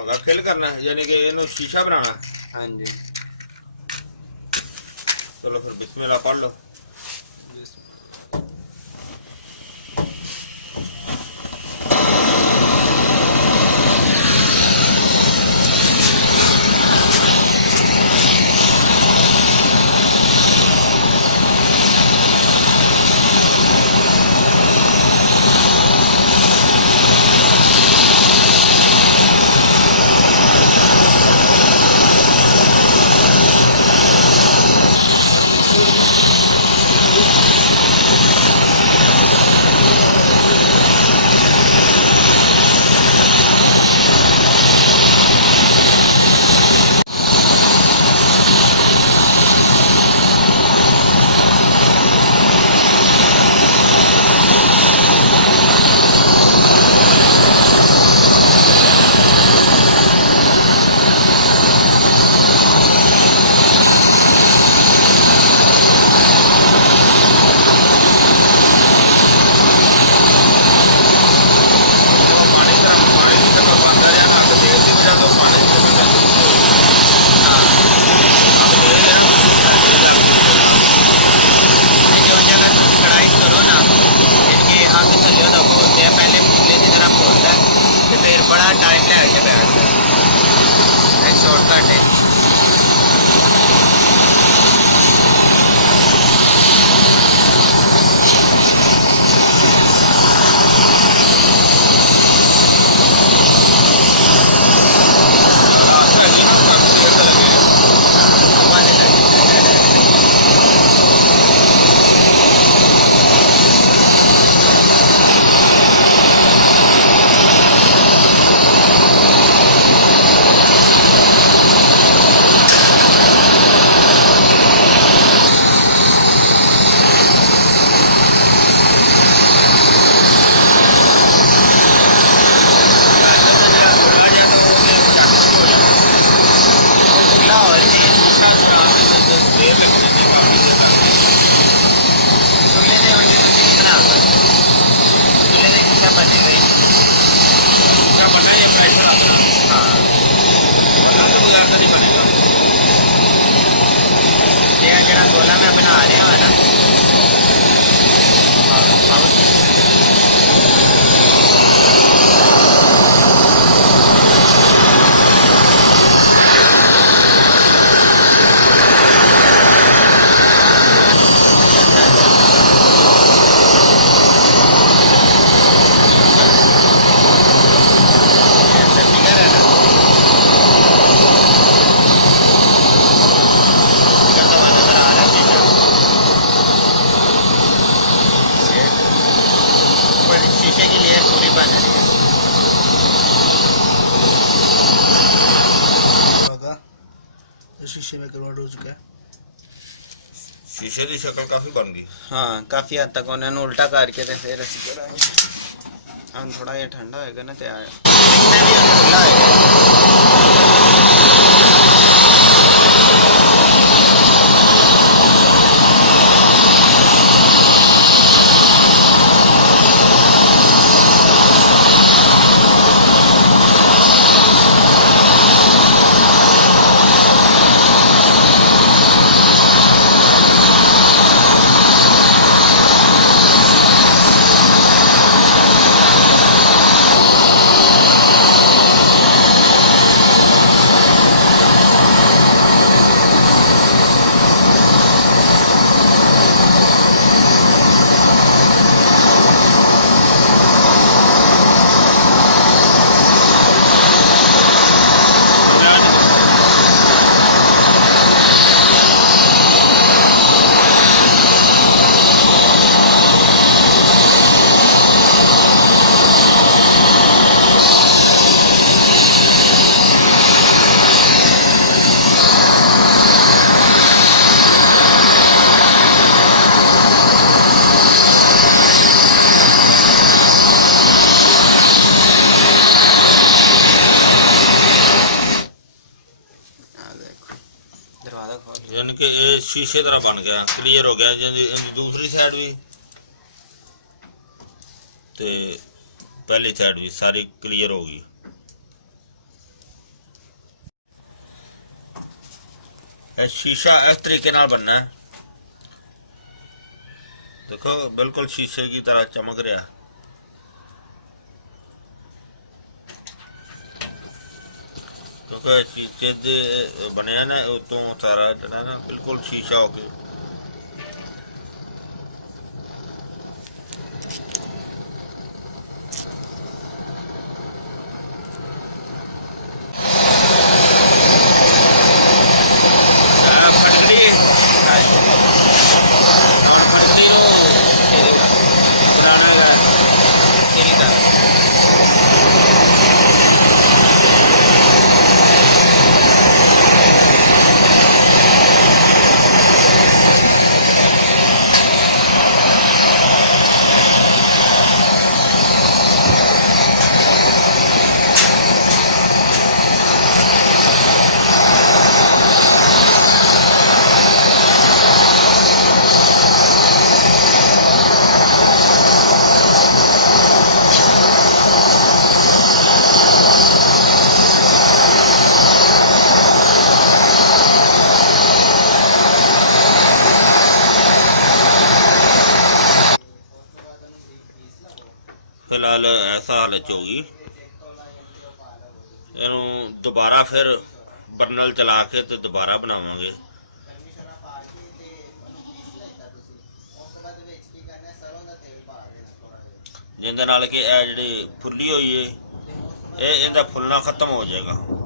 धागा किल करना यानी कि इन्हू शीशा बनाना। हाँ जी। चलो फिर बिस्मिल्लाह पढ़ लो। बड़ा टाइम लगे बैठ शॉर्टकट है। गोला मैं बना रहा हूँ ना। शीशे की लेयर पूरी बन रही है। शीशे में कन्वर्ट हो चुका है। शीशे की शक्ल काफी बन गई। हाँ काफी हद तक उन्होंने उल्टा करके तो फिर असी करांगे। हम थोड़ा ये ठंडा होएगा ना तैयार यानी कि शीशे तरह बन गया, क्लियर हो गया। दूसरी साइड भी ते पहली साइड भी सारी क्लियर होगी। ਇਹ ਸ਼ੀਸ਼ਾ ਇਸ ਤਰੀਕੇ ਨਾਲ बनना है। देखो बिल्कुल शीशे की तरह चमक रहा। क्योंकि शीशे दे बनया ना उतों सारा जड़ा ना बिल्कुल शीशा हो गया। फिलहाल ऐसा हालत होगी। ਇਹਨੂੰ दोबारा फिर बर्नल चला के तो दोबारा बनावांगे। जिंदे नाल कि ਇਹ ਜਿਹੜੀ ਫੁੱਲੀ ਹੋਈ ਏ ਇਹਦਾ ਫੁੱਲਣਾ खत्म हो जाएगा।